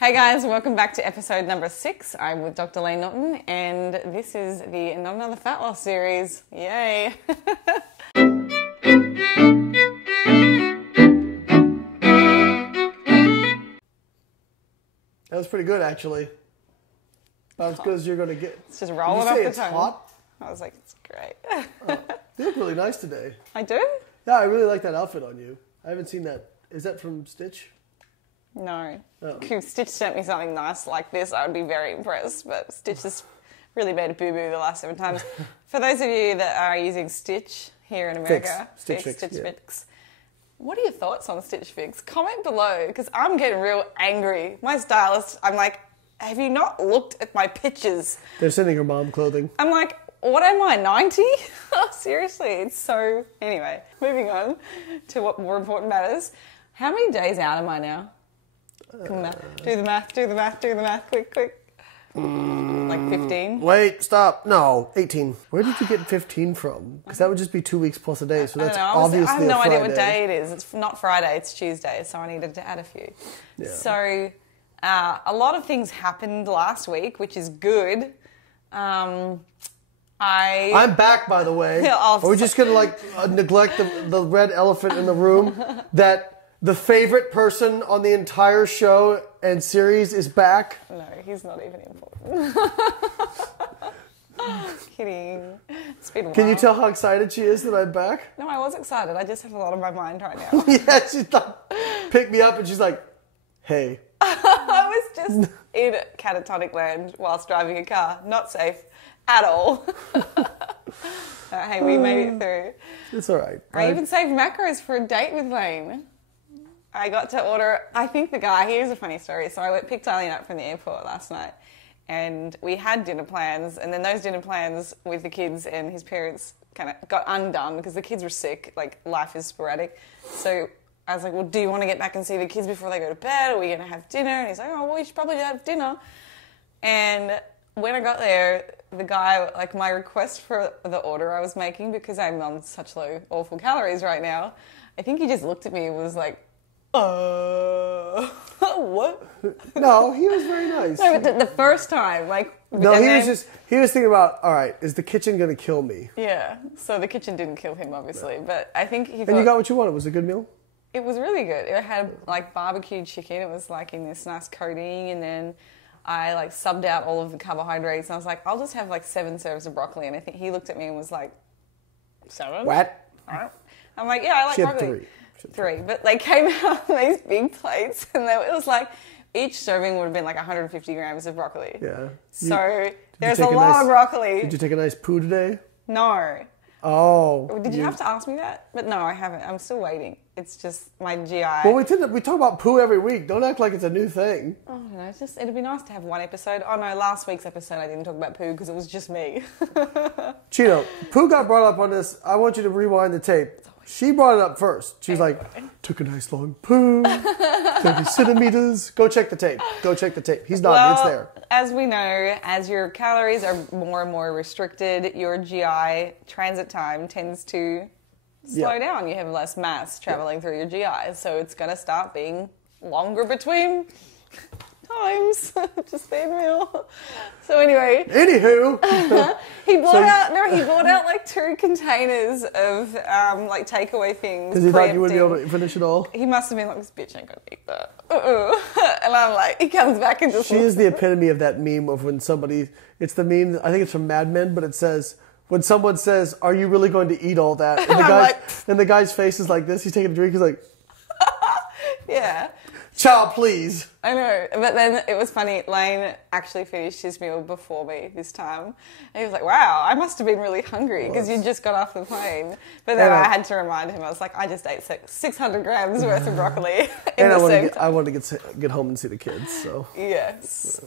Hey guys, welcome back to episode number 6. I'm with Dr. Lane Norton, and this is the Not Another Fat Loss series. Yay! That was pretty good, actually. About as good as you're going to get. It's just rolling off the it's tongue. Hot? I was like, it's great. You look really nice today. I do? Yeah, I really like that outfit on you. I haven't seen that. Is that from Stitch? No. Oh. If Stitch sent me something nice like this, I would be very impressed, but Stitch has really made a boo-boo the last 7 times. For those of you that are using Stitch here in America, Stitch Fix, Stitch yeah. Fix. What are your thoughts on Stitch Fix? Comment below, because I'm getting real angry. My stylist, I'm like, have you not looked at my pictures? They're sending her mom clothing. I'm like, what am I, 90? Seriously, it's so... Anyway, moving on to what more important matters. How many days out am I now? Do the math, quick. Like 15? Wait, stop. No, 18. Where did you get 15 from? Because that would just be 2 weeks plus a day, so that's obviously I have no a idea Friday. what day it is. It's not Friday, it's Tuesday, so I needed to add a few. Yeah. So, a lot of things happened last week, which is good. I'm back, by the way. Are we just going to neglect the red elephant in the room? That the favorite person on the entire show and series is back? No, he's not even important. Kidding. It's been a while. Can you tell how excited she is that I'm back? No, I was excited. I just have a lot on my mind right now. Yeah, she picked me up and she's like, hey. I was just in catatonic land whilst driving a car. Not safe at all. Hey, we made it through. It's all right. I even saved macros for a date with Lane. I got to order, I think here's a funny story. So I picked Eileen up from the airport last night and we had dinner plans, and then those dinner plans with the kids and his parents kind of got undone because the kids were sick, like life is sporadic. So I was like, well, do you want to get back and see the kids before they go to bed? Are we going to have dinner? And he's like, oh, well, we should probably have dinner. And when I got there, the guy, like my request for the order I was making, because I'm on such low, awful calories right now, I think he just looked at me and was like, what? No, he was very nice. No, but the first time, like... No, he was thinking about, all right, is the kitchen going to kill me? Yeah, so the kitchen didn't kill him, obviously, but I think he thought... And you got what you wanted. Was it a good meal? It was really good. It had, like, barbecued chicken. It was, like, in this nice coating, and then I, like, subbed out all of the carbohydrates, and I was like, I'll just have, like, 7 serves of broccoli, and I think he looked at me and was like, 7? What? All right. I'm like, yeah, I like She had broccoli. 3. 3, but they came out in these big plates, and it was like each serving would have been like 150 grams of broccoli. Yeah. So there's a lot of broccoli. Did you take a nice poo today? No. Oh. Did you have to ask me that? But no, I haven't. I'm still waiting. It's just my GI. Well, we talk about poo every week. Don't act like it's a new thing. Oh no, it'd be nice to have one episode. Oh no, last week's episode I didn't talk about poo because it was just me. Chino, poo got brought up on this. I want you to rewind the tape. She brought it up first. She was like, took a nice long poo, 30 centimeters. Go check the tape. He's not. It's there. As we know, as your calories are more and more restricted, your GI transit time tends to slow down. You have less mass traveling through your GI, so it's going to start being longer between times. Just bad meal. So anyway. Anywho. He bought out like 2 containers of like takeaway things. Because he thought you wouldn't be able to finish it all? He must have been like, this bitch ain't gonna eat that. And I'm like, he comes back and just... She is the epitome of that meme of when somebody... It's the meme, I think it's from Mad Men, but it says... When someone says, are you really going to eat all that? And the guy's face is like this. He's taking a drink. He's like... Yeah. Child, please. I know, but then it was funny. Lane actually finished his meal before me this time. And he was like, wow, I must have been really hungry because you just got off the plane. But then I had to remind him, I was like, I just ate 600 grams worth of broccoli and I wanted to get home and see the kids, so. Yes.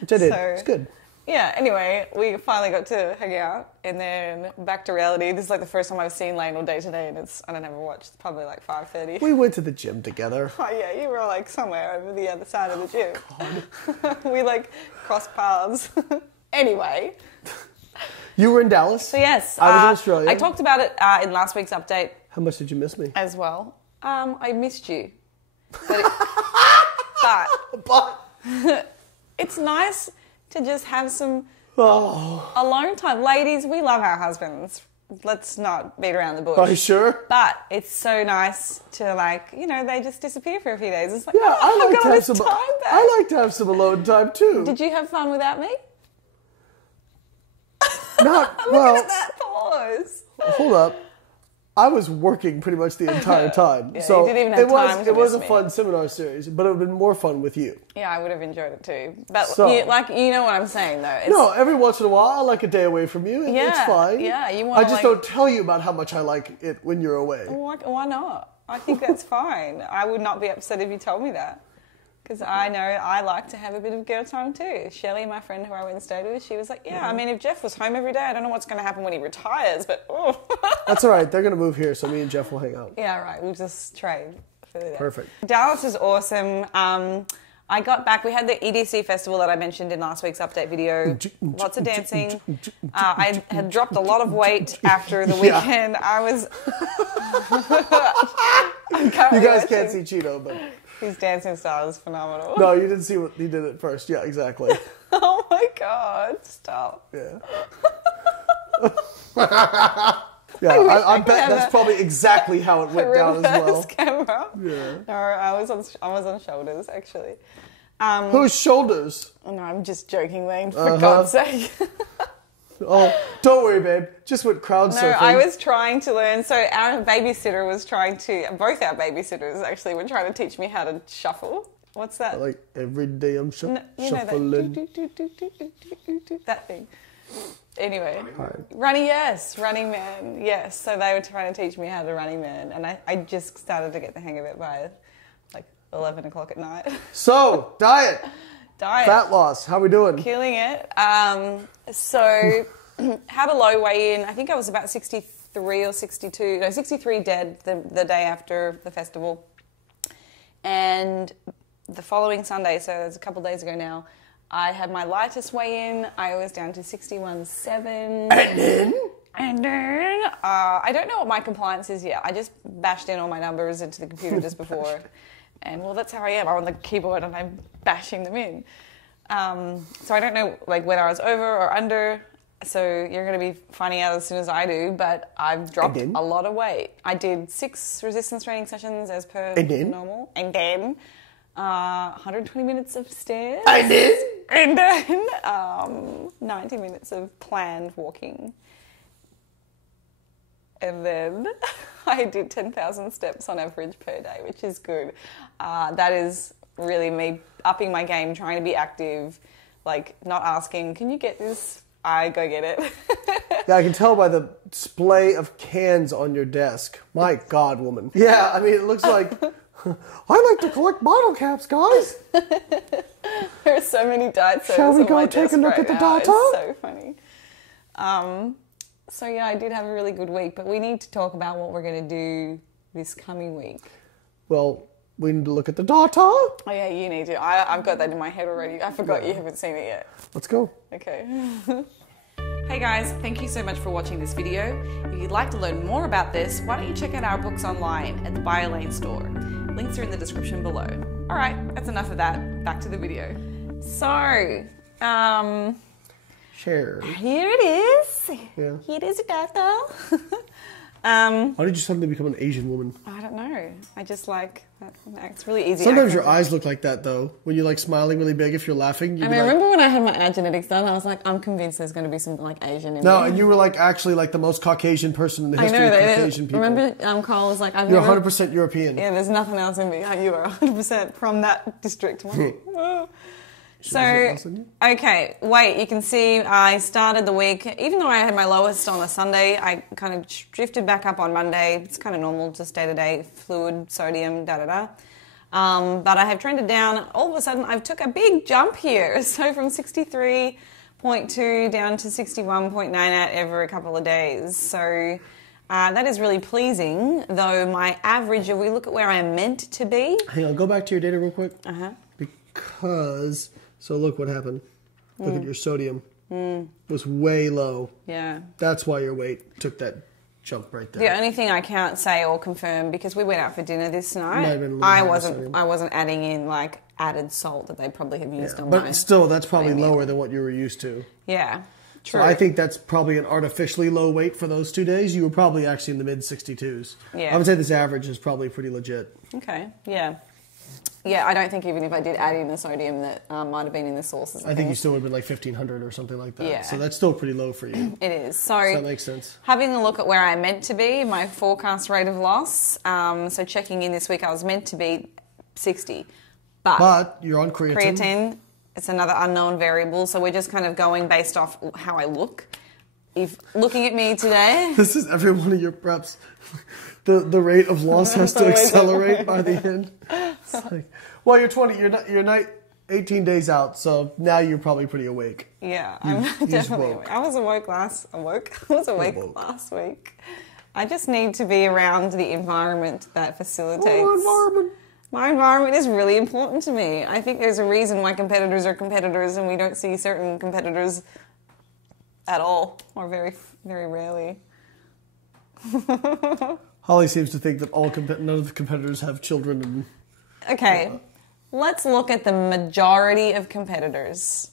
Which I did. It's good. Yeah, anyway, we finally got to hang out and then back to reality. This is like the first time I've seen Lane all day today, and I don't have a watch. It's probably like 5:30. We went to the gym together. Oh yeah, you were like somewhere over the other side of the gym. God. We like crossed paths. Anyway. You were in Dallas? So yes. I was in Australia. I talked about it in last week's update. How much did you miss me? As well. I missed you. But But it's nice to just have some alone time. Ladies, we love our husbands. Let's not beat around the bush. Are you sure? But it's so nice to, like, you know, they just disappear for a few days. It's like, Yeah, I've got all this time back. I like to have some alone time too. Did you have fun without me? Not Look well. at that pause. Hold up. I was working pretty much the entire time. Yeah, So you didn't even have time to it was miss a me. fun seminar series, but it would have been more fun with you. Yeah, I would have enjoyed it too. But, So- you know what I'm saying, though. It's, No, every once in a while I like a day away from you, and it's Yeah, fine. yeah, you wanna, I just like- don't tell you about how much I like it when you're away. Why not? I think that's fine. I would not be upset if you told me that. Because I know I like to have a bit of girl time too. Shelley, my friend who I went and stayed with, she was like, yeah, I mean, if Jeff was home every day, I don't know what's going to happen when he retires, but oh. That's all right. They're going to move here, so me and Jeff will hang out. Yeah, right. We'll just trade for that. Perfect. Dallas is awesome. I got back. We had the EDC festival that I mentioned in last week's update video. Lots of dancing. I had dropped a lot of weight after the weekend. I was... You guys can't see Cheeto, but... His dancing style is phenomenal. No, you didn't see what he did at first. Yeah, exactly. Oh my God, stop. Yeah. Yeah, I bet that's probably exactly how it went down as well. Camera. Yeah. No, I was on shoulders actually. Whose shoulders? Oh, no, I'm just joking, Lane. For God's sake. Oh, don't worry, babe. Just went crowd surfing. No, I was trying to learn. So our babysitter was trying to. Both our babysitters actually were trying to teach me how to shuffle. What's that? Like every day I'm No, you know shuffling. that thing. Anyway, Right. Running Man, yes. So they were trying to teach me how to Running Man, and I just started to get the hang of it by like 11 o'clock at night. So, diet. Diet. Fat loss. How we doing? Killing it. So had a low weigh-in. I think I was about 63 or 62. No, 63 dead the day after the festival. And the following Sunday, so that's a couple of days ago now, I had my lightest weigh-in. I was down to 61.7. And then I don't know what my compliance is yet. I just bashed in all my numbers into the computer just before. And, well, that's how I am. I'm on the keyboard and I'm bashing them in. So I don't know like whether I was over or under. So you're going to be finding out as soon as I do. But I've dropped a lot of weight. I did 6 resistance training sessions as per normal. And then 120 minutes of stairs. And then 90 minutes of planned walking. And then I did 10,000 steps on average per day, which is good. That is really me upping my game, trying to be active, like not asking, can you get this? I go get it. Yeah, I can tell by the display of cans on your desk. My God, woman. Yeah, I mean, it looks like... I like to collect bottle caps, guys. There are so many diet sodas. Shall we go on my take desk a look right at the now. data? It's so funny. So yeah, I did have a really good week, but we need to talk about what we're going to do this coming week. Well, we need to look at the data. Oh yeah, you need to. I've got that in my head already. I forgot you haven't seen it yet. Let's go. Okay. Hey guys, thank you so much for watching this video. If you'd like to learn more about this, why don't you check out our books online at the BioLane store. Links are in the description below. All right, that's enough of that. Back to the video. So, Share. here it is. Yeah. Here it is, data. Why did you suddenly become an Asian woman? I don't know. I just like, it's really easy. Sometimes your eyes look like that, though. When you're like smiling really big, if you're laughing. I mean, remember when I had my ad genetics done? I was like, I'm convinced there's going to be something like Asian in No, there. and you were like actually like the most Caucasian person in the history of Caucasian people. Remember Carl was like, You're 100% European. Yeah, there's nothing else in me. You are 100% from that district. So, okay, wait, you can see I started the week, even though I had my lowest on a Sunday, I kind of drifted back up on Monday. It's kind of normal, just day-to-day, fluid, sodium, da-da-da. But I have trended down. All of a sudden, I've took a big jump here. So from 63.2 down to 61.98 every couple of days. So that is really pleasing, though my average, if we look at where I'm meant to be. Hang on, go back to your data real quick. Uh-huh. So look what happened. Look at your sodium. It was way low. Yeah. That's why your weight took that jump right there. The only thing I can't say or confirm, because we went out for dinner this night, Might have been a little I higher wasn't sodium. I wasn't adding in like added salt that they probably have used on But my still, that's probably meal. lower than what you were used to. Yeah, true. So I think that's probably an artificially low weight for those 2 days. You were probably actually in the mid-62s. Yeah. I would say this average is probably pretty legit. Okay, yeah. Yeah, I don't think even if I did add in the sodium that might have been in the sauces. I think you still would have been like 1,500 or something like that. Yeah. So that's still pretty low for you. It is. So that makes sense. Having a look at where I'm meant to be, my forecast rate of loss. So checking in this week, I was meant to be 60. But you're on creatine. Creatine, it's another unknown variable. So we're just kind of going based off how I look. If looking at me today... This is every one of your preps. The rate of loss has to accelerate by the end. It's like, well, you're 20. You're not 18 days out, so now you're probably pretty awake. Yeah, I'm definitely awake. I was awake last week. I just need to be around the environment that facilitates. My environment is really important to me. I think there's a reason why competitors are competitors and we don't see certain competitors at all, or very, very rarely. Holly seems to think that none of the competitors have children. And, okay, let's look at the majority of competitors.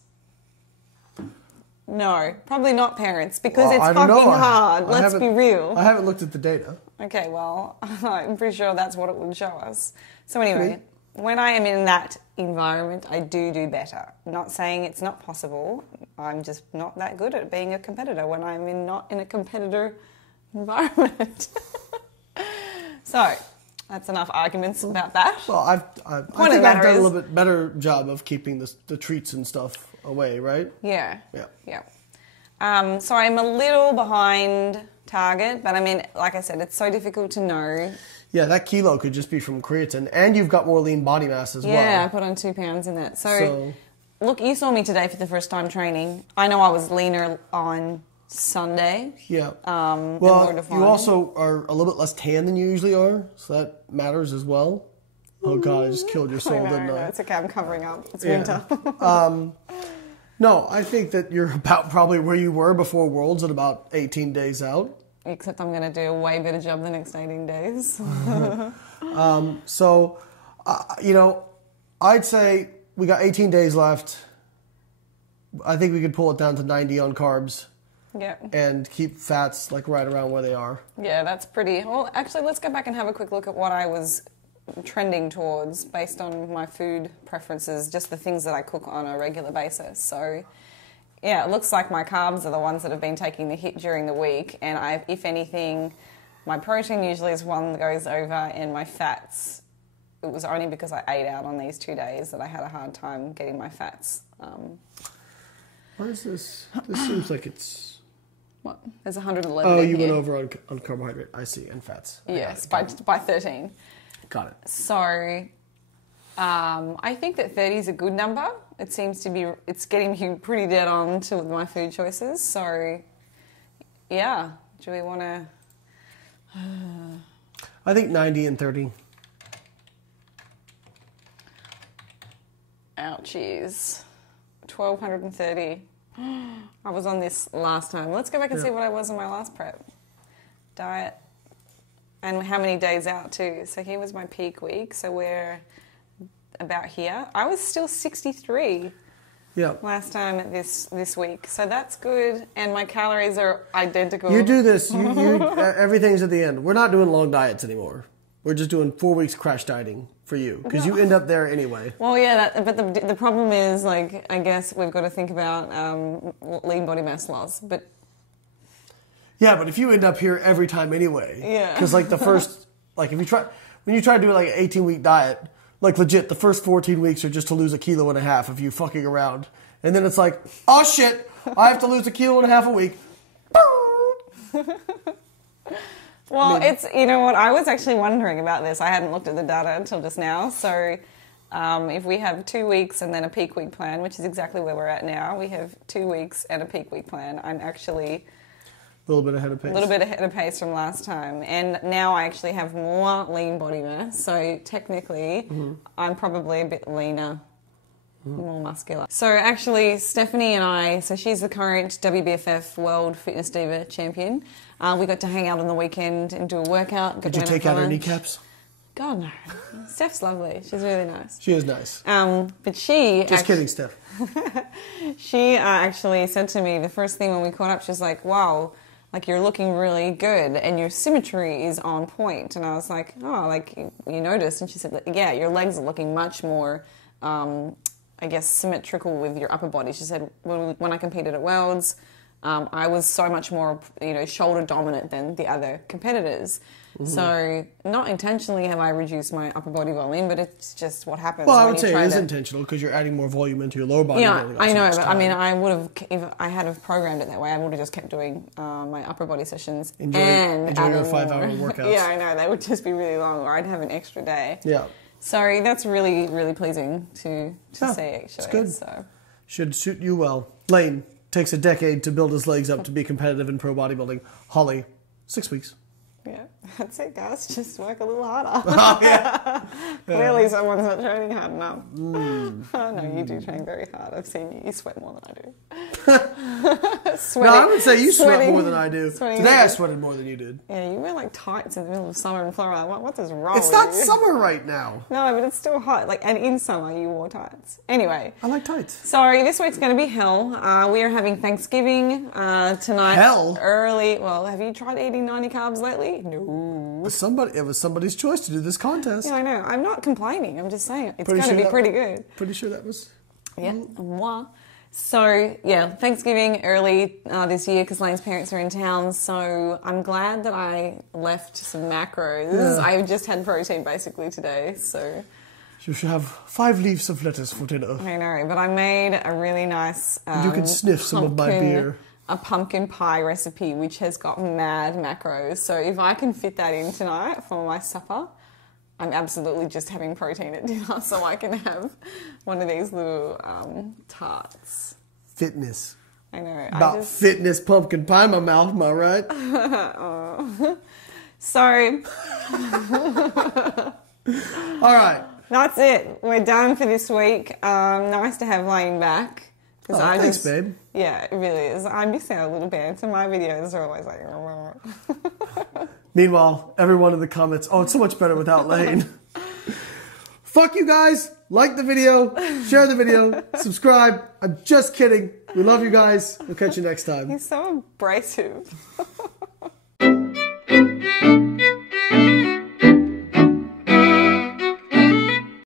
No, probably not parents, because it's fucking hard. Let's be real. I haven't looked at the data. Okay, well, I'm pretty sure that's what it would show us. So anyway, when I am in that environment, I do better. Not saying it's not possible. I'm just not that good at being a competitor when I'm not in a competitor environment. So, that's enough arguments about that. Well, I think I've done a little bit better job of keeping the treats and stuff away, right? Yeah. So I'm a little behind target, but I mean, like I said, it's so difficult to know. Yeah, that kilo could just be from creatine, and you've got more lean body mass as well. Yeah, I put on 2 pounds in that. So, look, you saw me today for the first time training. I know I was leaner on Sunday. Yeah. Well, you also are a little bit less tan than you usually are, so that matters as well. Oh God, I just killed your soul, didn't I? No, it's okay. I'm covering up. It's winter. No, I think that you're about probably where you were before Worlds at about 18 days out. Except I'm going to do a way better job the next 18 days. I'd say we got 18 days left. I think we could pull it down to 90 on carbs. Yeah. And keep fats like right around where they are. Yeah, that's pretty... Well, actually, let's go back and have a quick look at what I was trending towards based on my food preferences, just the things that I cook on a regular basis. So, yeah, it looks like my carbs are the ones that have been taking the hit during the week, and if anything, my protein usually is one that goes over, and my fats, it was only because I ate out on these 2 days that I had a hard time getting my fats. What is this? This seems like it's... What? There's 111 Oh, in you here. went over on carbohydrate. I see, and fats. Yes, by 13. Got it. So, I think that 30 is a good number. It seems to be, it's getting me pretty dead on to my food choices. So, yeah. Do we want to... I think 90 and 30. Ouchies. 1,230. I was on this last time. Let's go back and see what I was on my last prep. Diet. And how many days out too. So here was my peak week. So we're about here. I was still 63 last time at this week. So that's good. And my calories are identical. You do this. Everything's at the end. We're not doing long diets anymore. We're just doing 4 weeks crash dieting for you because you end up there anyway. Well, yeah, but the problem is, like, I guess we've got to think about lean body mass loss. But yeah, but if you end up here every time anyway, because like the first, like if you try when you try to do like an 18-week diet, like legit, the first 14 weeks are just to lose 1.5 kilos of you fucking around, and then it's like, oh shit, I have to lose 1.5 kilos a week. Well, it's, you know what, I was actually wondering about this. I hadn't looked at the data until just now. So if we have 2 weeks and then a peak week plan, which is exactly where we're at now, we have 2 weeks and a peak week plan. I'm actually a little bit ahead of pace. A little bit ahead of pace from last time. And now I actually have more lean body mass. So technically, I'm probably a bit leaner. More muscular. So actually, Stephanie and I, so she's the current WBFF World Fitness Diva champion. We got to hang out on the weekend and do a workout. Did you take out her kneecaps? God, no. Steph's lovely. She's really nice. She is nice. But she... Just kidding, Steph. She actually said to me the first thing when we caught up, she's like, wow, like you're looking really good and your symmetry is on point. And I was like, oh, like you noticed? And she said, yeah, your legs are looking much more, I guess, symmetrical with your upper body. She said, when I competed at Worlds, I was so much more, shoulder dominant than the other competitors. Mm-hmm. So not intentionally have I reduced my upper body volume, but it's just what happens. Well, I would say it is intentional because you're adding more volume into your lower body. Yeah, I know, but I mean, I would have, if I had have programmed it that way, I would have just kept doing my upper body sessions enjoying your 5-hour workouts. Yeah, I know, they would just be really long, or I'd have an extra day. Yeah. So that's really, really pleasing to see, actually. It's good. So. Should suit you well. Lane takes a decade to build his legs up to be competitive in pro bodybuilding. Holly, 6 weeks. Yeah, that's it, guys. Just work a little harder. Oh, yeah. Clearly someone's not training hard enough. Oh, no, you do train very hard. I've seen you. You sweat more than I do. No, I would say you sweat more than I do. Today I sweated more than you did. Yeah, you wear like tights in the middle of summer in Florida. What is wrong with you? It's not summer right now. No, but it's still hot. And in summer you wore tights. Anyway. I like tights. Sorry, this week's going to be hell. We are having Thanksgiving tonight. Hell? Early. Well, have you tried eating 90 carbs lately? No. It was somebody's choice to do this contest. Yeah, I know. I'm not complaining. I'm just saying it's going to be pretty good. Pretty sure that was... Yeah. Moi. So, yeah, Thanksgiving early this year because Lane's parents are in town. So I'm glad that I left some macros. Yeah. I just had protein basically today. So you should have 5 leaves of lettuce for dinner. I know, but I made a really nice... you can sniff some of my beer. A pumpkin pie recipe, which has got mad macros. So if I can fit that in tonight for my supper, I'm absolutely just having protein at dinner so I can have one of these little tarts. Fitness. I know. About fitness pumpkin pie in my mouth, am I right? Oh. Sorry. All right. That's it. We're done for this week. Nice to have Lane back. Thanks, babe. Yeah, it really is. I miss out a little bit. So my videos are always like... Meanwhile, everyone in the comments, oh, it's so much better without Lane. Fuck you guys. Like the video. Share the video. Subscribe. I'm just kidding. We love you guys. We'll catch you next time. He's so abrasive.